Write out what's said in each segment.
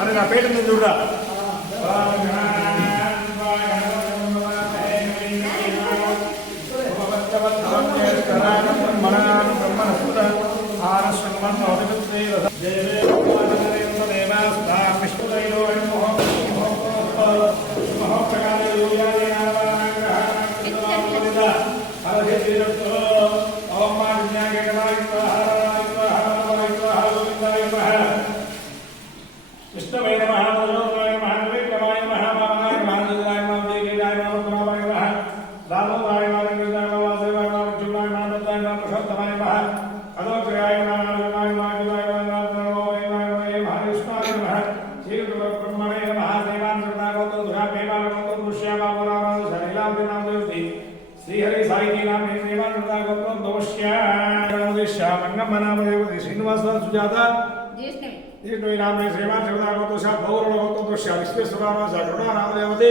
అరే నా పేట మీద చూడరా श्रीहरि साई नाम श्रीनिवास सुजाता ज्येष्ठवी नाम श्रीमान शिवदा गोतोषा भौरव गोतोषा विश्वेश्वराम करुणा नामदेवते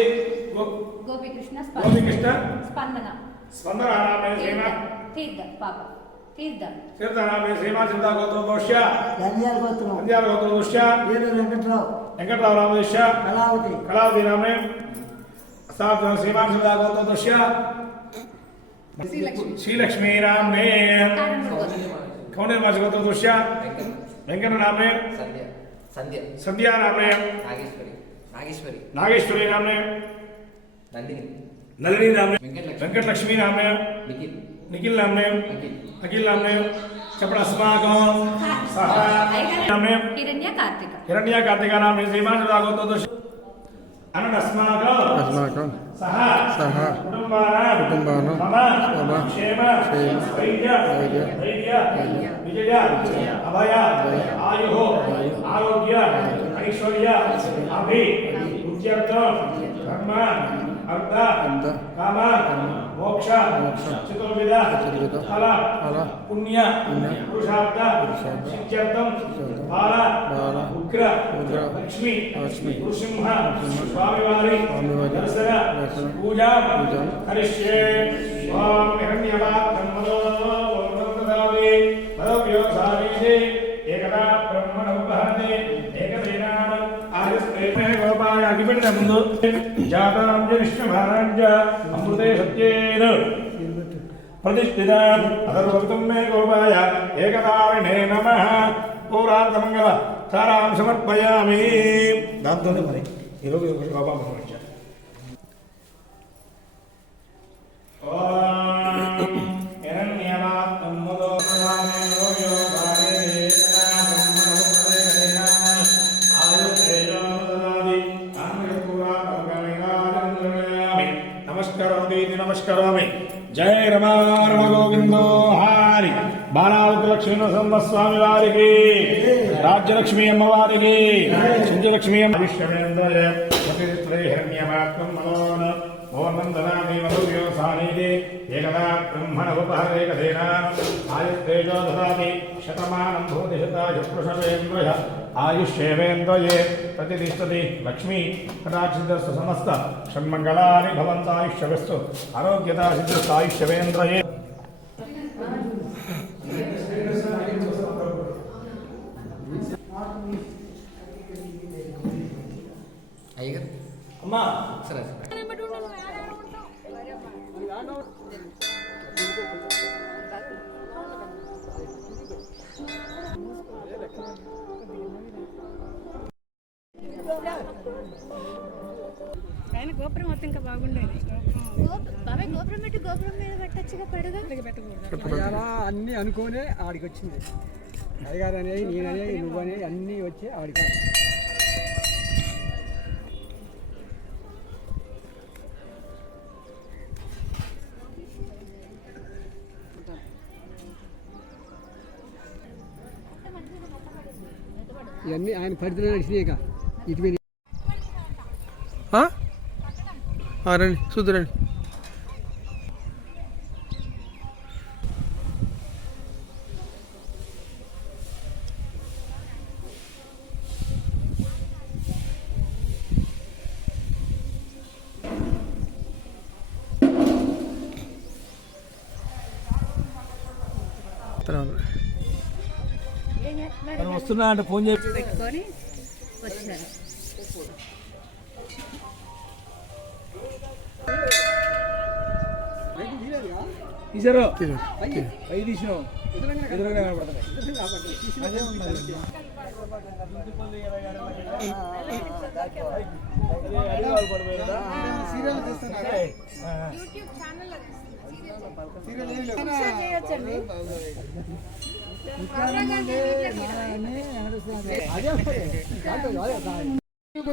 गोपीकृष्ण स्पंदना स्पंदना नाम श्रीमान तीर्थ पापा तीर्थ नाम श्रीमान शिवदा गोतोषा अंजाल गोतोषा वेंकटराव रामदेशा कलावती नाम सात श्रीमान शिवदा गोतोषा श्रीलक्ष्मी नाम ने कौन है माज गोतोषा वेंकट नाम ने संध्या नाम ने नागेश्वरी नाम ने नलिनी नाम ने वेंकट लक्ष्मी नाम ने निखिल नाम ने अखिल नाम ने चपड़ा अस्माकं सह नाम ने हिरण्य कार्तिका नाम ने श्रीमान राघवतो अनंत अस्माकं सह कुटुंबानां मम क्षेम धैर्य विजय अभय आयुः आरोग्य ऐश्वर्य अभि उच्यर्थ धर्म अर्थ काम मोक्ष चतुर्विध फल पुण्य पुरुषार्थ सिद्ध्यर्थं बाल उग्र लक्ष्मी नृसिंह स्वामिवारी दर्शन पूजा करिष्ये ओम हिरण्यवाक्यं मनोददामि भव्योसारीते एकदा ब्रह्मणोपहरणे एकदेनाम आदिस्तेने गोपाय अगिबिण्ड मुंदु जातां विष्णुभाराज्य अमृते सत्येन प्रतिष्ठिता अधर्वक्तुं मे गोपाय एकदारिणे नमः पौरार्धमंगल सारां समर्पयामि दांतोने मरि ఈరోజు బాబా మహోత్సవం ఓం హిరణ్యవాక్యం మదోపరామే రోయో భారే नमस्करोमि जय रमा रम गोविंदो हारि बालालक्ष्मी नरसिंहस्वामी वारिकी राज्यलक्ष्मी अम्मवारिकी सिंधुलक्ष्मी विश्वमेन्द्रय हिरण्यवाक्यं मनोन मोहनन्दनामि मधुव्योसानीति एकदा ब्रह्मणोपहरेकधेन आयुस्तेजो ददाति शतमानं भवति शतायुष्पुरुषवेन्द्रय आयुष्येवेन्द्रये प्रतिष्ठति लक्ष्मी कटाक्षितस्तु समस्त षण्मङ्गलानि भवन्तायुष्यवस्तु आरोग्यता सिद्धिस्तु आयुष्यवेन्द्रये अम्मा सर ఆయన గోపురం మొత్తం ఇంకా బాగుండేది బాబాయ్ గోపురం పెట్టి గోపురం మీద పెట్టచ్చుగా పడుగా పెట్టకూడదు అన్నీ అనుకోనే ఆడికి వచ్చింది అయ్యగారు అనేది నేననే నువ్వనే అన్నీ వచ్చి ఆడికి ఇవన్నీ ఆయన పరిధిలో నడిచినాయిక ఇటు మీద రండి చూద్దురండి వస్తున్నా అంటే ఫోన్ చేసి వచ్చారు. తీసారు తీరు. అవి తీసినావు ఎదురుగా కనపడుతున్నాయి. అదే ఉన్నది.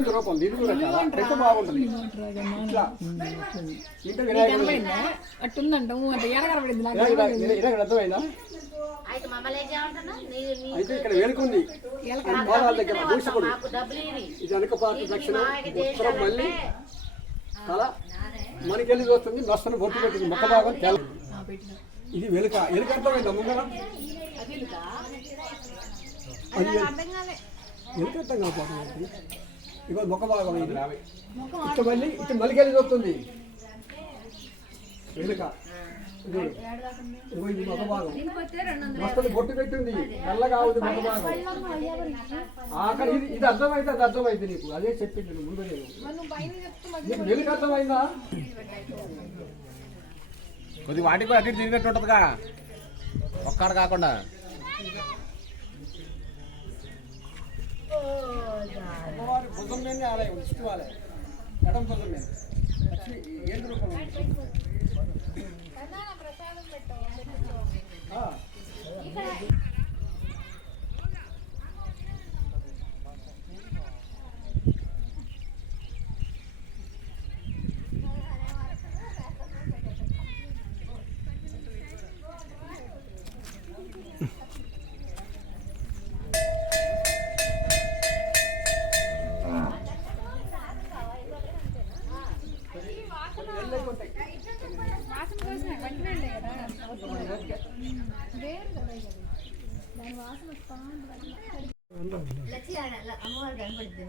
రూపం ఇది కూడా ఎక్కువ బాగుంటుంది. ఇట్లా ఇంట్లో వినాయకుడు అర్థమైందా? అయితే ఇక్కడ వేడుకుంది పాదాల దగ్గర భూషకుడు ఇది వెనక పాత దక్షిణ ఉత్తరం మళ్ళీ తల మనకెళ్ళి వస్తుంది నష్టం బొట్టు పెట్టింది మొక్క భాగం తెల ఇది వెలుక ఎలుక అర్థమైందా ముందర అది ఎలుక అర్థం కాకపోతుంది ఇవాళ మొక్క భాగం ఇది ఇటు మళ్ళీ వస్తుంది వెలుక ఇది మొక్క భాగం మస్తు బొట్టు పెట్టింది నల్లగా ఉంది మొక్క భాగం ఆఖరి ఇది అర్థమైతే అది అర్థమైంది నీకు అదే చెప్పింది ముందు నీకు వెలుక అర్థమైందా కొద్ది వాటికి కూడా అటు ఇటు తిరిగినట్టు ఉంటుందిగా ఒక్కడ కాకుండా అమ్మవారి భుజం మీదనే ఆలయం విష్ణు ఆలయం ఎడం భుజం మీద లక్ష్మి ఏంటి రూపంలో వాసన కోసం వెంటనే ఉంటాయి కదా, వేరు కదా ఇది. దాని వాసన వస్తా అమ్మవారు కనపడుతుంది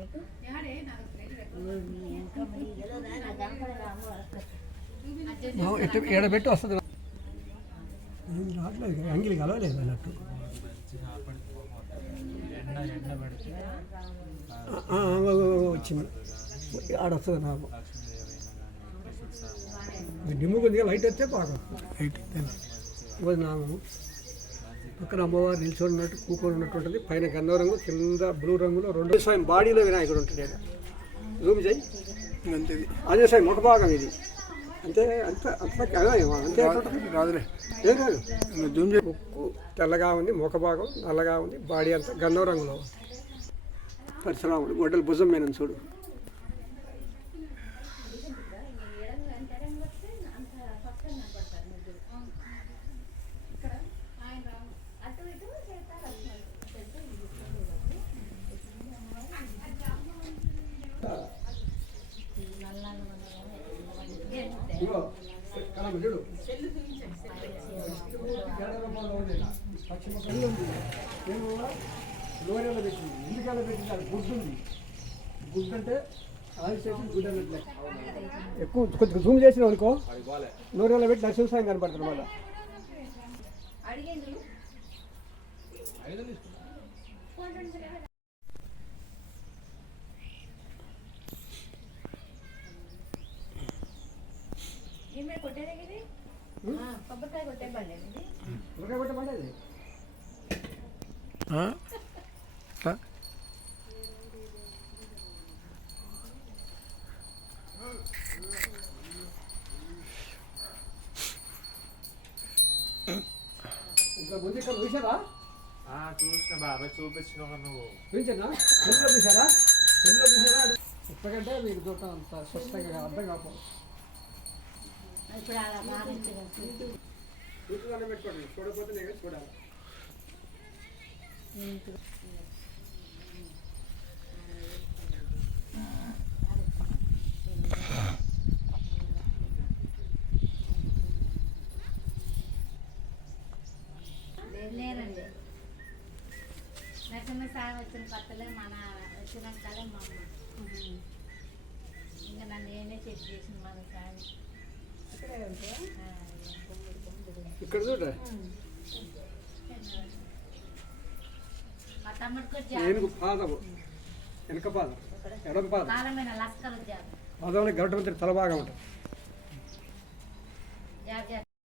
నీకు ఎడబెట్టి వస్తుంది రావట్లేదు అంగిలి కలవలేదు అన్నట్టు వచ్చింది ఆడొస్తుంది నాకు డిమ్ము కొద్దిగా లైట్ వస్తే బాగా లైట్ ఇవ్వదు నామము పక్కన అమ్మవారు నిల్చొని ఉన్నట్టు కూకొని ఉన్నట్టు ఉంటుంది పైన గంధ రంగు కింద బ్లూ రంగులో రెండు స్వామి బాడీలో వినాయకుడు ఉంటుంది జూమ్ చేయి అంతేది ఆంజనేయ స్వామి ముఖ భాగం ఇది అంతే అంత అంతే రాదులే ఏం కాదు జూమ్ చేయి. ముక్కు తెల్లగా ఉంది ముఖ భాగం నల్లగా ఉంది బాడీ అంతా గంధం రంగులో పరశురాముడు గొడ్డల భుజం మీద చూడు ఇగో కలమ చూడు లోయలో పెట్టింది ఎందుకలా పెట్టింది అది గుడ్డు ఉంది గుడ్డు అంటే ఆయిల్ స్టేషన్ గుడ్ అన్నట్లే ఎక్కువ కొద్దిగా జూమ్ చేసినావు అనుకో నూనెలో పెట్టి నరసింహస్వామి కనపడుతుంది మళ్ళీ కొబ్బరికాయ కొట్టే బండి ఉరకాయ కొట్టే పడేది ఇంకా ముందు ఇక్కడ చూసారా చూసిన బాబాయ్ చూపించిన నువ్వు చూపించనా సెల్లో చూసారా సెల్లో చూసారా ఇప్పటికంటే మీకు చూడటం అంత స్పష్టంగా అర్థం కాకపోతే ఇప్పుడు అలా బాగా చూసుకుంటే పెట్టుకోండి చూడకపోతే నేను చూడాలి లేరండి నరసింహస్వామి వచ్చిన కొత్తలే మన వచ్చినాకలే మా అమ్మ ఇంకా నన్ను నేనే చెక్ చేసింది మన స్వామి ఇక్కడ చూడ మా తమ్ముడికి వచ్చి ఏనుగు పాదము వెనక పాదం ఎడమ పాదం కాలమైన లస్కర్ జాబ్ పాదంలో గరుడ మంత్రి తల బాగా ఉంటుంది జాబ్